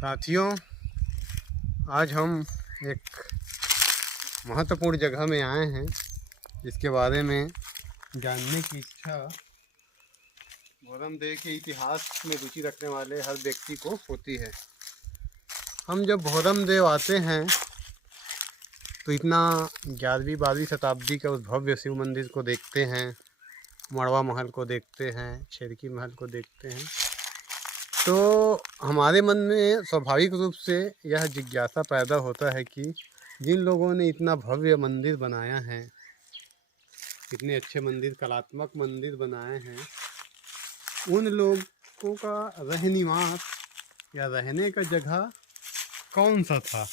साथियों, आज हम एक महत्वपूर्ण जगह में आए हैं जिसके बारे में जानने की इच्छा भोरमदेव के इतिहास में रुचि रखने वाले हर व्यक्ति को होती है। हम जब भोरमदेव आते हैं तो इतना 11वीं-12वीं शताब्दी का उस भव्य शिव मंदिर को देखते हैं, मड़वा महल को देखते हैं, छेरकी महल को देखते हैं, तो हमारे मन में स्वाभाविक रूप से यह जिज्ञासा पैदा होता है कि जिन लोगों ने इतना भव्य मंदिर बनाया है, इतने अच्छे मंदिर, कलात्मक मंदिर बनाए हैं, उन लोगों का रहनिवास या रहने का जगह कौन सा था,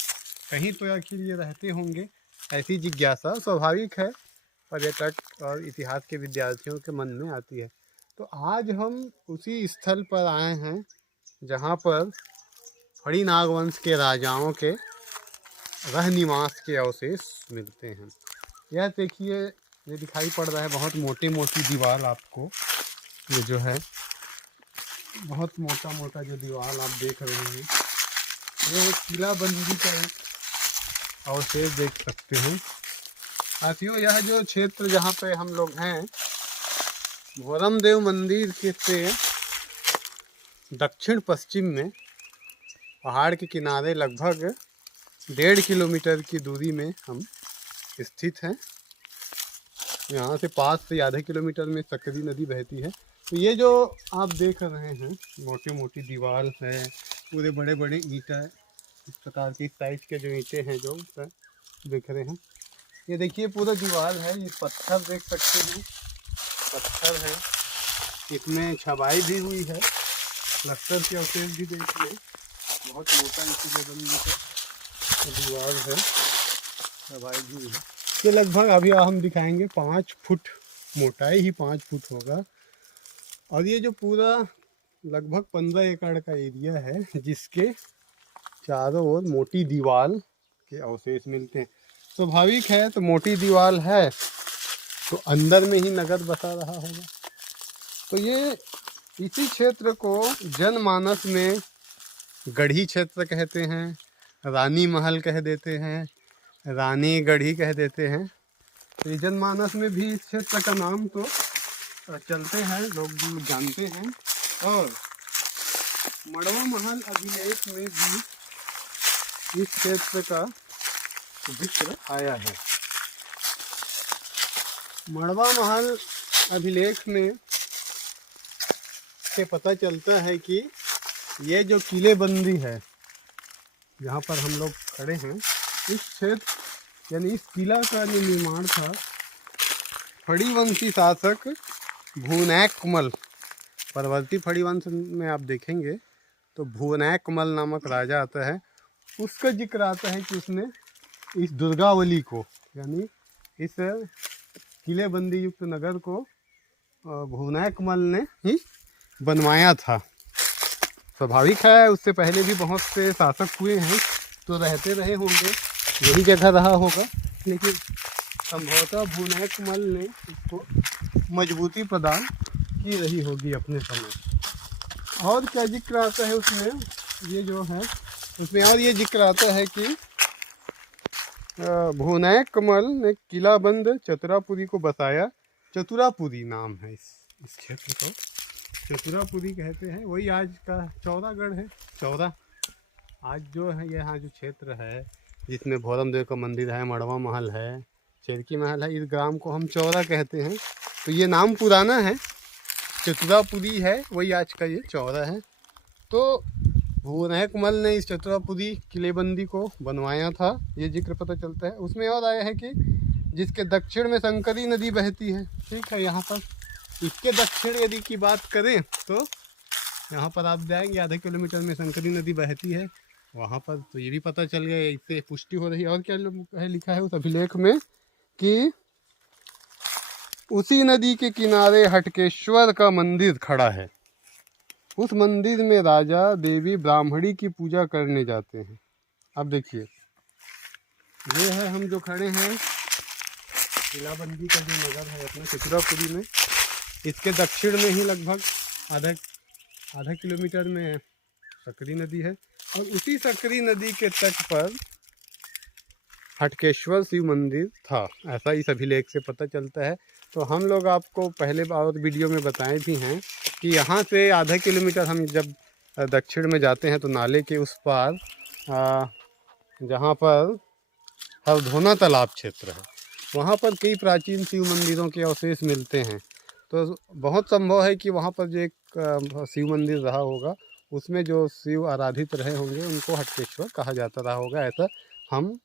कहीं तो आखिर ये रहते होंगे। ऐसी जिज्ञासा स्वाभाविक है, पर्यटक और इतिहास के विद्यार्थियों के मन में आती है। तो आज हम उसी स्थल पर आए हैं जहाँ पर फड़ी नागवंश के राजाओं के रहनिवास के अवशेष मिलते हैं। यह देखिए, ये दिखाई पड़ रहा है बहुत मोटी मोटी दीवार आपको, ये जो है बहुत मोटा मोटा जो दीवार आप देख रहे हैं, ये किलाबंदी का एक अवशेष देख सकते हैं। साथियों, यह जो क्षेत्र जहाँ पे हम लोग हैं, भोरमदेव मंदिर के से दक्षिण पश्चिम में पहाड़ के किनारे लगभग 1.5 किलोमीटर की दूरी में हम स्थित हैं। यहाँ से पास से आधे किलोमीटर में सकरी नदी बहती है। तो ये जो आप देख रहे हैं मोटी मोटी दीवार है, पूरे बड़े बड़े ईंटा, इस प्रकार की साइज के जो ईंटे हैं जो देख रहे हैं, ये देखिए पूरा दीवार है। ये पत्थर देख सकते हैं, पत्थर है, इसमें छबाई भी हुई है, प्लास्टर के अवशेष भी देखिए, बहुत मोटा इसी जगह का दीवार है, छबाई भी है। ये लगभग अभी हम दिखाएंगे 5 फुट मोटाई ही 5 फुट होगा। और ये जो पूरा लगभग 15 एकड़ का एरिया है, जिसके चारों ओर मोटी दीवार के अवशेष मिलते हैं। स्वाभाविक है, तो मोटी दीवार है तो अंदर में ही नगर बसा रहा होगा। तो ये इसी क्षेत्र को जनमानस में गढ़ी क्षेत्र कहते हैं, रानी महल कह देते हैं, रानी गढ़ी कह देते हैं। तो ये जनमानस में भी इस क्षेत्र का नाम तो चलते हैं, लोग जानते हैं। और मड़वा महल अभिलेख में भी इस क्षेत्र का जिक्र आया है। मड़वा महल अभिलेख में से पता चलता है कि ये जो किलेबंदी है जहाँ पर हम लोग खड़े हैं, इस क्षेत्र यानी इस किला का जो निर्माण था, फड़ीवंशी शासक भूनैकमल, परवर्ती फड़ीवंश में आप देखेंगे तो भूनैकमल नामक राजा आता है, उसका जिक्र आता है कि उसने इस दुर्गावली को यानी इस किलेबंदी युक्त नगर को भूनैकमल ने ही बनवाया था। स्वाभाविक है, उससे पहले भी बहुत से शासक हुए हैं तो रहते रहे होंगे, यही जगह रहा होगा, लेकिन संभवतः भूनैकमल ने इसको मजबूती प्रदान की रही होगी अपने समय। और क्या जिक्र आता है उसमें, ये जो है उसमें और ये जिक्र आता है कि भूनैकमल ने किलाबंद चतुरापुरी को बसाया। चतुरापुरी नाम है इस क्षेत्र को, चतुरापुरी कहते हैं। वही आज का चौरागढ़ है। चौरा आज जो है, यहाँ जो क्षेत्र है जिसमें भोरमदेव का मंदिर है, मड़वा महल है, छेरकी महल है, इस ग्राम को हम चौरा कहते हैं। तो ये नाम पुराना है, चतुरापुरी है, वही आज का ये चौरा है। तो भूनैकमल ने इस चतुरापुरी किलेबंदी को बनवाया था, ये जिक्र पता चलता है। उसमें और आया है कि जिसके दक्षिण में संकरी नदी बहती है, ठीक है, यहाँ पर इसके दक्षिण यदि की बात करें तो यहाँ पर आप जाएंगे, आधे किलोमीटर में संकरी नदी बहती है वहाँ पर। तो ये भी पता चल गया, इससे पुष्टि हो रही है। और क्या है लिखा है उस अभिलेख में कि उसी नदी के किनारे हटकेश्वर का मंदिर खड़ा है, उस मंदिर में राजा देवी ब्राह्मणी की पूजा करने जाते हैं। अब देखिए, ये है हम जो खड़े हैं किलाबंदी का जो नगर है अपना चतुरापुरी में, इसके दक्षिण में ही लगभग आधा किलोमीटर में सकरी नदी है, और उसी सकरी नदी के तट पर हटकेश्वर शिव मंदिर था, ऐसा इस अभिलेख से पता चलता है। तो हम लोग आपको पहले और वीडियो में बताए भी हैं कि यहाँ से आधा किलोमीटर हम जब दक्षिण में जाते हैं तो नाले के उस पार जहाँ पर हरधोना तालाब क्षेत्र है, वहाँ पर कई प्राचीन शिव मंदिरों के अवशेष मिलते हैं। तो बहुत संभव है कि वहाँ पर जो एक शिव मंदिर रहा होगा, उसमें जो शिव आराधित रहे होंगे उनको हटकेश्वर कहा जाता रहा होगा। ऐसा हम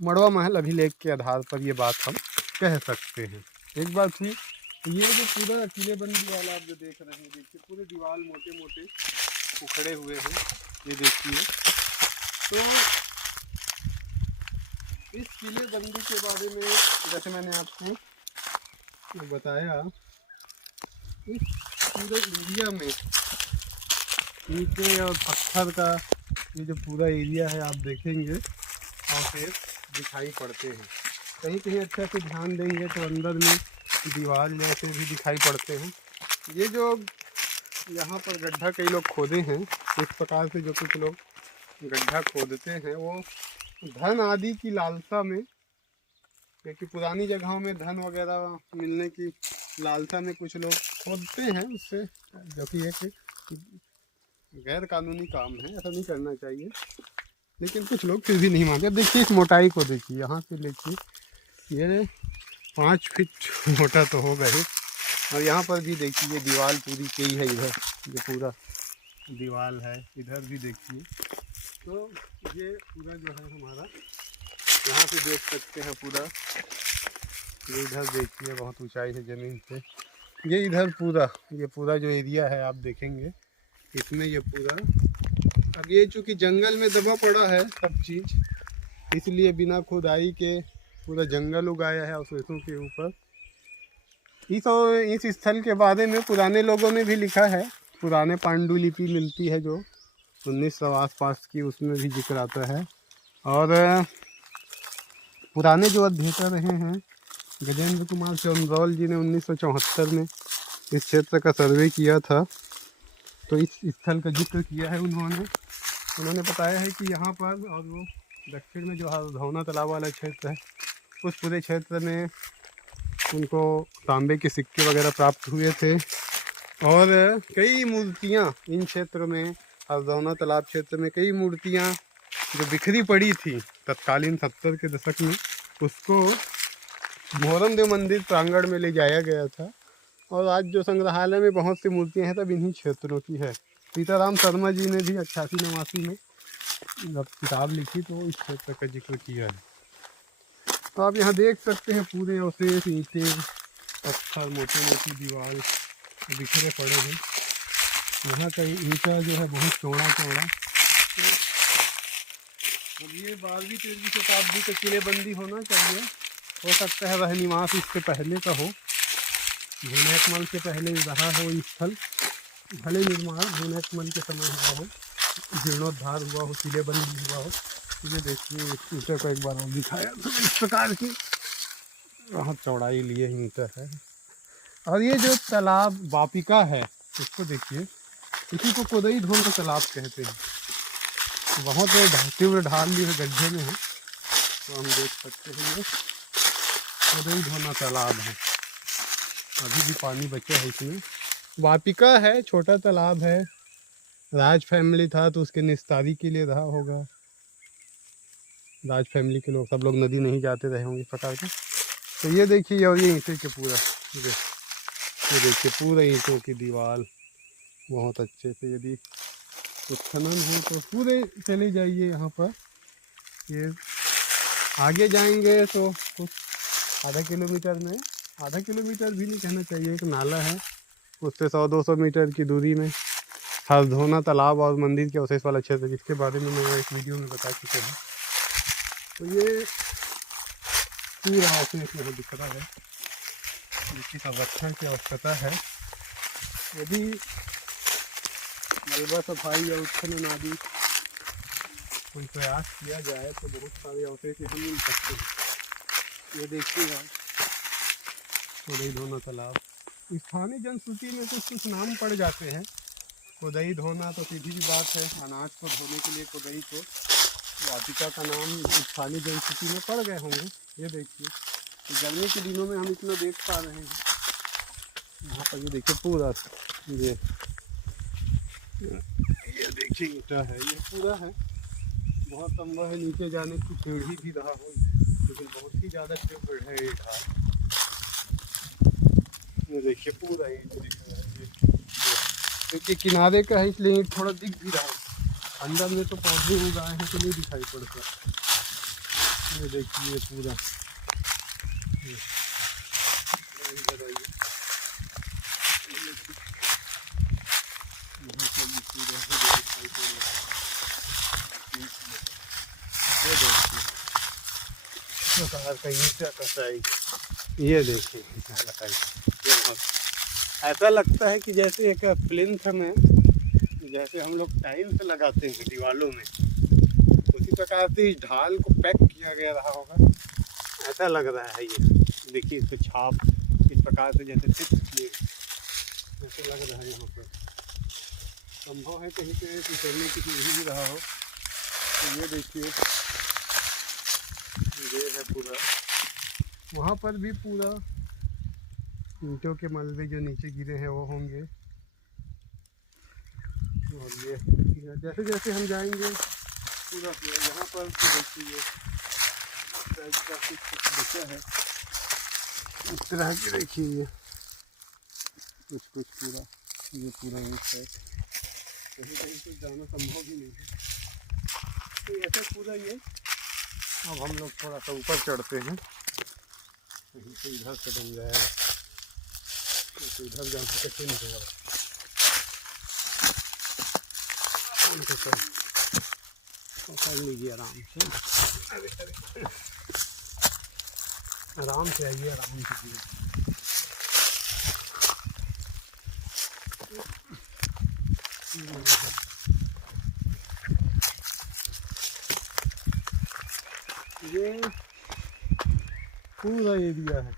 मड़वा महल अभिलेख के आधार पर ये बात हम कह सकते हैं। एक बात थी, ये जो पूरा किलेबंदी वाला आप जो देख रहे हैं, देखिए पूरे दीवार मोटे मोटे उखड़े हुए हैं, ये देखिए। तो इस किलेबंदी के बारे में जैसे मैंने आपको बताया, इस पूरे एरिया में ईंटें और पत्थर का ये जो पूरा एरिया है, आप देखेंगे और फिर दिखाई पड़ते हैं। कहीं कहीं अच्छा से ध्यान देंगे तो अंदर में दीवार जैसे भी दिखाई पड़ते हैं। ये जो यहाँ पर गड्ढा कई लोग खोदे हैं, इस प्रकार से जो कुछ लोग गड्ढा खोदते हैं वो धन आदि की लालसा में, क्योंकि पुरानी जगहों में धन वगैरह मिलने की लालसा में कुछ लोग खोदते हैं उससे, जो कि एक गैर कानूनी काम है, ऐसा नहीं करना चाहिए, लेकिन कुछ लोग फिर भी नहीं मानते। अब देखिए इस मोटाई को देखिए, यहाँ से देखिए ये 5 फीट मोटा तो होगा ही। और यहाँ पर भी देखिए ये दीवार पूरी कई है, इधर ये पूरा दीवार है, इधर भी देखिए। तो ये पूरा जो है हमारा, यहाँ से देख सकते हैं पूरा, ये इधर देखिए बहुत ऊंचाई है ज़मीन से, ये इधर पूरा, ये पूरा जो एरिया है आप देखेंगे इसमें ये पूरा। अब ये चूँकि जंगल में दबा पड़ा है सब चीज़, इसलिए बिना खुदाई के पूरा जंगल उगाया है अवशेषों के ऊपर। इस स्थल के बारे में पुराने लोगों ने भी लिखा है, पुराने पांडुलिपि मिलती है जो 1900 आसपास की, उसमें भी जिक्र आता है। और पुराने जो अध्येता रहे हैं गजेंद्र कुमार चंद्रौल जी ने 1974 में इस क्षेत्र का सर्वे किया था, तो इस स्थल का जिक्र किया है उन्होंने बताया है कि यहाँ पर, और वो दक्षिण में जो हरधौना तालाब वाला क्षेत्र है, उस पूरे क्षेत्र में उनको तांबे के सिक्के वगैरह प्राप्त हुए थे। और कई मूर्तियाँ इन क्षेत्र में, हरधौना तालाब क्षेत्र में कई मूर्तियाँ जो बिखरी पड़ी थी तत्कालीन 70 के दशक में, उसको मोहरम देव मंदिर प्रांगण में ले जाया गया था। और आज जो संग्रहालय में बहुत सी मूर्तियाँ हैं तब इन्हीं क्षेत्रों की है। सीताराम शर्मा जी ने भी 88-89 में जब किताब लिखी तो इस क्षेत्र का जिक्र किया है। तो आप यहाँ देख सकते हैं पूरे अवशेष, ईंटें, पत्थर, मोटी मोटी दीवार बिखरे पड़े हैं। यहाँ का ईंटा जो है बहुत चौड़ा। अब ये 12वीं-13वीं शताब्दी का किलेबंदी होना चाहिए, हो सकता है वह निवास इससे पहले का हो, भूनैकमल से पहले रहा हो स्थल, भले निर्माण भूनैकमल के समय हुआ हो, जीर्णोद्धार हुआ हो, किलेबंदी हुआ हो। ये देखिए ईंटे को एक बार और दिखाया तो इस प्रकार की बहुत चौड़ाई लिए ईंटा है। और ये जो तालाब वापिका है, इसको देखिए, इसी को कोदई धोन का तालाब कहते हैं। बहुत तीव्र ढाल लिए गड्ढे में है, तो हम देख सकते हैं ये कोदई धोना तालाब है, अभी भी पानी बचा है इसमें। वापिका है, छोटा तालाब है, राज फैमिली था तो उसके निस्तारी के लिए रहा होगा। राज फैमिली के लोग, सब लोग नदी नहीं जाते रहे होंगे इस प्रकार के। तो ये देखिए, और ये ईंटे के पूरा, ये देखिए पूरा ईंटों की दीवार बहुत अच्छे से, यदि उत्खनन हो तो पूरे चले जाइए यहाँ पर। ये आगे जाएंगे तो कुछ आधा किलोमीटर में, आधा किलोमीटर भी नहीं कहना चाहिए, एक नाला है, उससे 100-200 मीटर की दूरी में हरधौना तालाब और मंदिर के अवशेष वाला क्षेत्र, जिसके बारे में मैं एक वीडियो में बता चुका हूँ। तो ये पूरा अवशेष यहाँ दिख रहा है, जिसकी संरक्षण की आवश्यकता है। यदि मलबा सफाई या उत्खनन आदि कोई प्रयास किया जाए तो बहुत सारे अवशेष यहाँ मिल सकते हैं। ये देखिए आप कोदई धोना तालाब, स्थानीय जनश्रुति में कुछ नाम पड़ जाते हैं, कोदई धोना तो सीधी सी बात है, अनाज को धोने के लिए कोदई को वाटिका का नाम स्थानीय जनस्थिति में पड़ गए होंगे। ये देखिए गर्मी के दिनों में हम इतना देख पा रहे हैं। यहाँ पर ये देखिए पूरा ये देखिए ईंटा है, ये पूरा है, बहुत लंबा है, नीचे जाने की सीढ़ी भी रहा है, लेकिन बहुत ही ज़्यादा टेबल है ये ढाल। ये देखिए पूरा ईंट दिख रहा है, क्योंकि किनारे का है इसलिए ईंट थोड़ा दिख भी रहा है, अंदर में तो पौधे उगाए हैं तो नहीं दिखाई पड़ता। ये देखिए ये पूरा प्रकार का ईंटा का साइज, ये देखिए ऐसा लगता है कि जैसे एक प्लिंथ में जैसे हम लोग टाइल्स लगाते हैं दीवारों में, उसी प्रकार से इस ढाल को पैक किया गया रहा होगा, ऐसा लग रहा है। ये देखिए इसको छाप इस प्रकार से जैसे फिक्स किए ऐसे लग रहा है। यहाँ पर संभव है कहीं पे फिसलने की सीढ़ी भी रहा हो। तो ये देखिए ये है पूरा, वहाँ पर भी पूरा ईंटों के मलबे जो नीचे गिरे हैं वो होंगे। और ये जैसे जैसे हम जाएंगे पूरा यहाँ पर तो देखिए कुछ बचा है इस तरह की, देखिए कुछ पूरा ये पूरा ईंट है, कहीं कहीं तो जाना संभव ही नहीं है। तो ऐसा पूरा ये अब हम लोग थोड़ा सा ऊपर चढ़ते हैं, कहीं से इधर से बन जाएगा, तो इधर जाने से कैसे नहीं होगा। पकड़ लीजिए आराम से, आराम से आइए, आराम से आइए। ये पूरा एरिया है।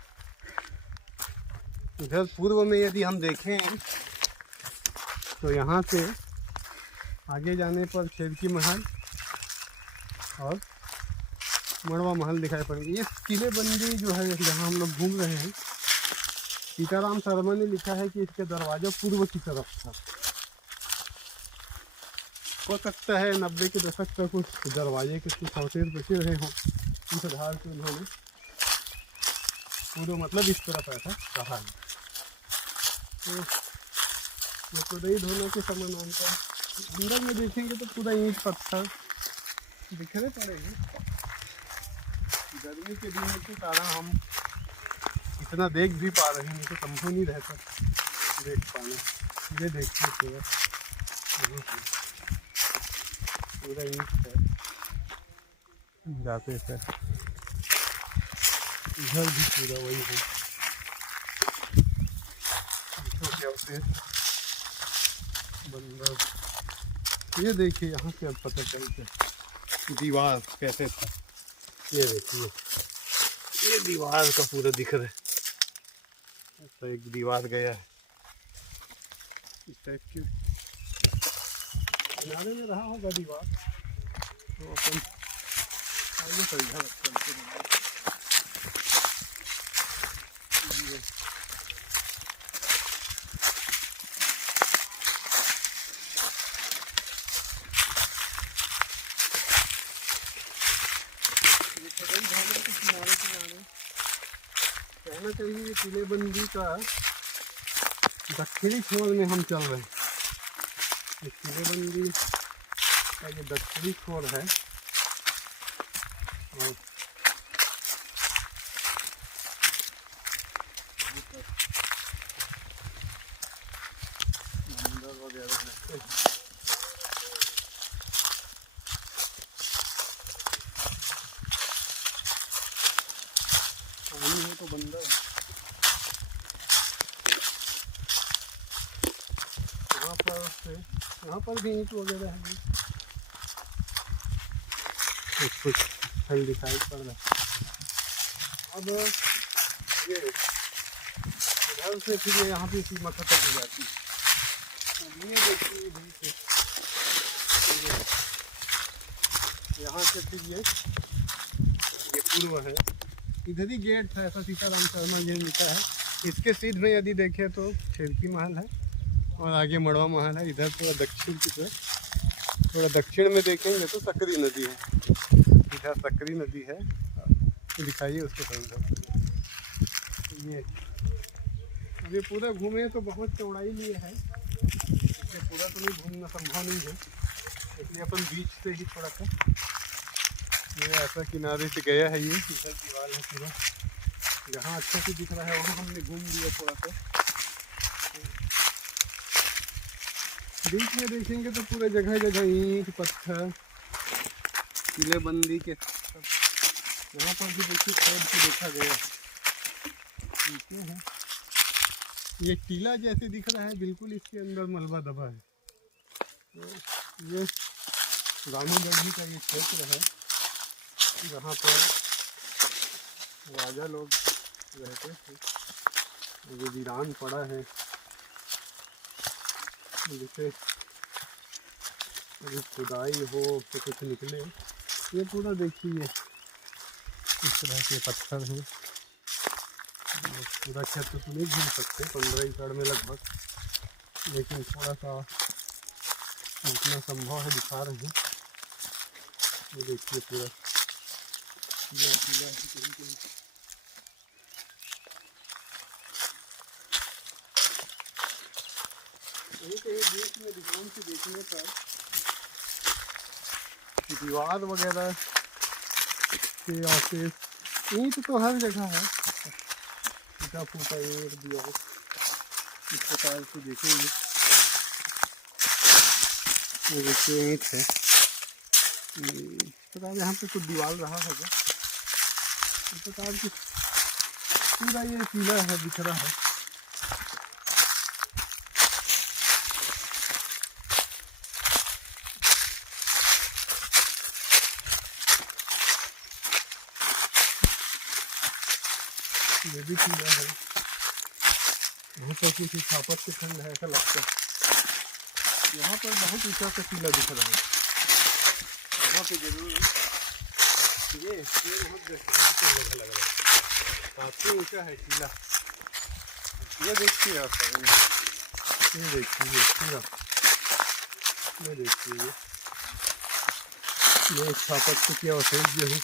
इधर पूर्व में यदि हम देखें तो यहाँ से आगे जाने पर शेरकी महल और मड़वा महल दिखाई पड़ेंगे। ये किलेबंदी जो है जहाँ हम लोग घूम रहे हैं, सीताराम शर्मा ने लिखा है कि इसका दरवाज़ा पूर्व की तरफ था। हो सकता है 90 के दशक तक उस दरवाजे के कुछ अवशेष बचे रहे हों, इस आधार से उन्होंने पूर्व मतलब इस तरफ ऐसा कहा है। तो ये कोदई धोने के समानांतर अंदर में देखेंगे तो पूरा ईंट पत्थर बिखरे पड़े हैं। गर्मी के दिन के कारण हम इतना देख भी पा रहे हैं, नहीं तो संभव नहीं रहता देख पाना। ये देखिए पूरा ईंट है, जाते से इधर भी पूरा वही है, बंदर। ये देखिए यहाँ से अब पता चलता है दीवार कैसे था। ये देखिए ये दीवार का पूरा दिख रहा है, तो एक दीवार गया है इस टाइप की, किनारे में रहा होगा दीवार। तो अपन आइए तो इधर चलते हैं। कहना चाहिए कि किलेबंदी का दक्षिणी छोर में हम चल रहे हैं। किलेबंदी का ये दक्षिणी छोर है और बंदर वगैरह रहते हैं। पानी है तो बंदर, यहाँ पर भी ईंट वगैरह है, कुछ फल दिखाई पड़ रहा है। अब ये इधर से फिर यहाँ पे सीमा खत्म हो जाती है। अब ये देखिए इधर से, यहाँ से फिर ये पूर्व है, इधर ही गेट है, ऐसा सीताराम शर्मा ये लिखा है। इसके सीध में यदि देखें तो शेरकी महल है और आगे मड़वा महल है। इधर थोड़ा दक्षिण की तरफ, थोड़ा दक्षिण में देखेंगे तो सकरी नदी है, इधर सकरी नदी है, तो दिखाइए उसको थोड़ा। ये अभी पूरा घूमे तो बहुत चौड़ाई लिए है, इसलिए पूरा तो नहीं घूमना संभव नहीं है, इसलिए अपन बीच से ही थोड़ा सा ये ऐसा किनारे से गया है। ये इधर दीवार है पूरा, जहाँ अच्छा से दिख रहा है वहाँ हमने घूम लिया थोड़ा सा। बीच में देखेंगे तो पूरे जगह जगह ईंट पत्थर किलेबंदी के, यहाँ पर भी देखिए खोद के देखा गया है। ये टीला जैसे दिख रहा है, बिल्कुल इसके अंदर मलबा दबा है। तो ये रामूगढ़ी का ये क्षेत्र है, जहाँ पर राजा लोग रहते थे, ये वीरान पड़ा है, जिसे अभी खुदाई हो तो कुछ निकले। ये पूरा देखिए इस तरह के पत्थर हैं, पूरा क्षेत्र तो नहीं घूम सकते, 15 एकड़ में लगभग, लेकिन थोड़ा सा जितना संभव है दिखा रहे हैं। ये देखिए पूरा पीला पीला यही कहीं बीच में दुकान से देखने पर दीवार वगैरह के ऑफिस, ईंट तो हर जगह है, टूटा फूटा ईंट दिया इस प्रकार से देखेंगे। ये देखिए ईंट है, प्रकार यहाँ पे कुछ दीवार रहा होगा, इस प्रकार की पूरा ये पीला है दिख रहा है। ये भी पीला है, यहाँ पर किसी स्थापत के खंड है ऐसा लगता है। यहाँ पर बहुत ऊंचा सा पीला दिख रहा है, यहाँ पे जरूर ये बहुत जगह लग रहा है, काफी ऊंचा है पीला। ये देखिए आप, ये देखिए पूरा, ये देखिए ये स्थापत से क्या होता है, जो है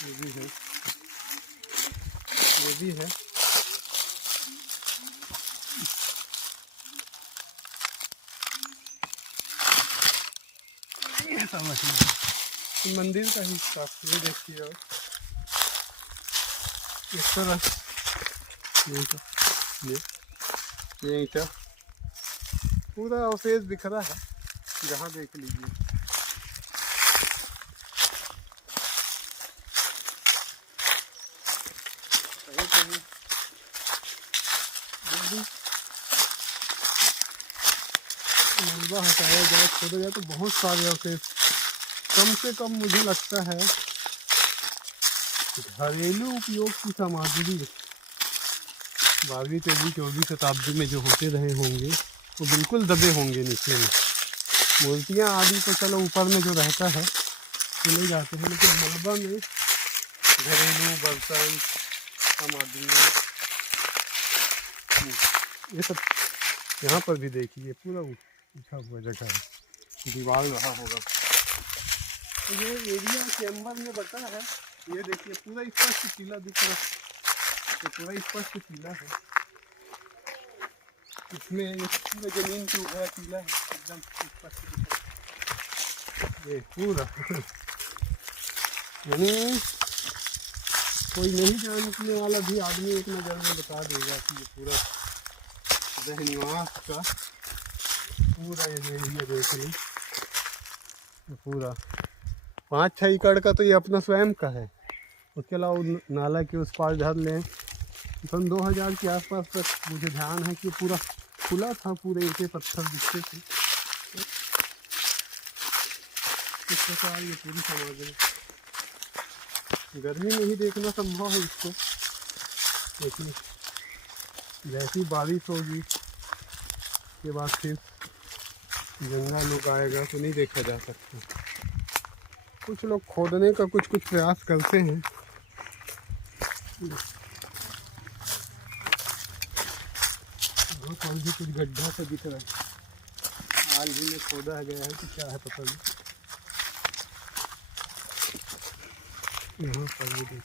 ये भी है, ये भी है। मंदिर का हिस्सा ये देखिए, और इस तरह ये ईंटा पूरा अवशेष बिखरा है, जहाँ देख लीजिए। मलबा हटाया जाए, खोदा जाए तो बहुत सारे अवशेष, कम से कम मुझे लगता है घरेलू उपयोग की सामग्री 12वीं 13वीं 14वीं शताब्दी में जो होते रहे होंगे वो बिल्कुल दबे होंगे नीचे में। मूर्तियाँ आदि तो चलो ऊपर में जो रहता है चले जाते हैं, लेकिन मलबा में घरेलू बर्तन सामग्रियाँ ये सब, यहाँ पर भी देखिए पूरा उठा हुआ जगह है, दीवार रहा होगा। तो ये एरिया चैम्बर में बटा है, ये देखिए पूरा स्पष्ट पीला दिख रहा है, ये पूरा स्पष्ट पीला है, इसमें पूरा जमीन के ऊपर पीला है, एकदम स्पष्ट दिख रहा है ये पूरा। यानी कोई नहीं जानने वाला भी आदमी एक नज़र में बता देगा कि ये पूरा रहनिवास का पूरा ये एरिया देख लें, पूरा 5-6 एकड़ का तो ये अपना स्वयं का है। उसके अलावा नाला के उस पार धर लें, सन 2000 के आसपास तक मुझे ध्यान है कि पूरा खुला था, पूरे ईंटे पत्थर दिखते थे। इस प्रकार ये पूरी सामग्री गर्मी में ही देखना संभव है इसको, लेकिन जैसी बारिश होगी के बाद फिर गंगा लोग आएगा तो नहीं देखा जा सकता। कुछ लोग खोदने का कुछ प्रयास करते हैं। बहुत भी कुछ गड्ढा सा दिख रहा है, हाल ही में खोदा गया है कि क्या है पता नहीं। यहाँ पर भी देखिए,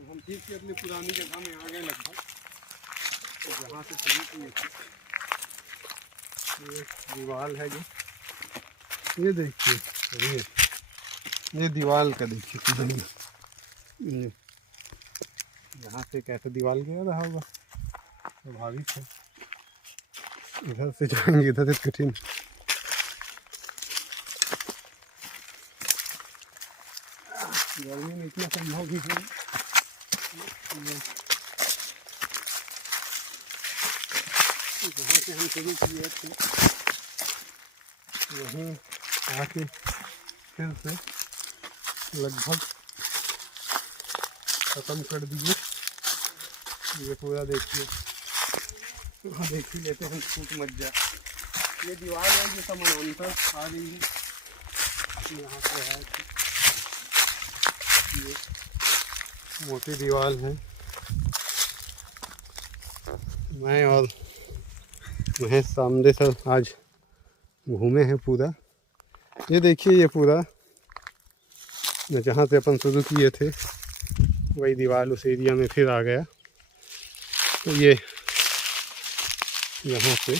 हम फिर से अपनी पुरानी जगह में आ गए लगभग, तो जहाँ से शुरू किए थे। ये दीवार है जो, ये देखिए, ये दीवार का देखिए किधर, यहाँ से कैसे दीवार गया रहा होगा, स्वाभाविक है। इधर से जाएंगे, इधर से कठिन। गर्मी में इतना संभव भी है। जहाँ से हम शुरू किए थे वहीं आके फिर से लगभग ख़त्म कर दिए। ये पूरा देखिए, वहाँ देख ही लेते हैं, छूट मत जा। ये दीवार है जो समानांतर आ रही है, यहाँ से है, ये मोटी दीवार है। मैं और महेश सामने से आज घूमे हैं पूरा। ये देखिए, ये पूरा जहाँ से अपन शुरू किए थे वही दीवार उस एरिया में फिर आ गया। तो ये यहाँ से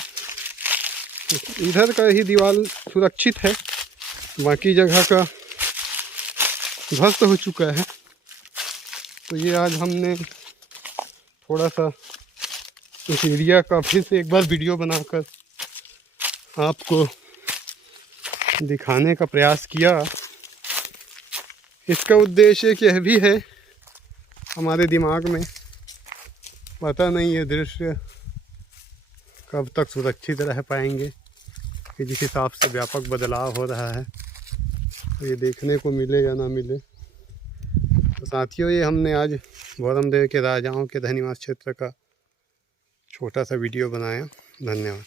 इधर का ही दीवार सुरक्षित है, बाकी जगह का ध्वस्त हो चुका है। तो ये आज हमने थोड़ा सा इस एरिया का फिर से एक बार वीडियो बनाकर आपको दिखाने का प्रयास किया। इसका उद्देश्य एक यह भी है, हमारे दिमाग में पता नहीं ये दृश्य कब तक सुरक्षित रह पाएंगे, कि जिस हिसाब से व्यापक बदलाव हो रहा है तो ये देखने को मिले या ना मिले। तो साथियों, ये हमने आज भौरमदेव के राजाओं के धनिवास क्षेत्र का छोटा सा वीडियो बनाया। धन्यवाद।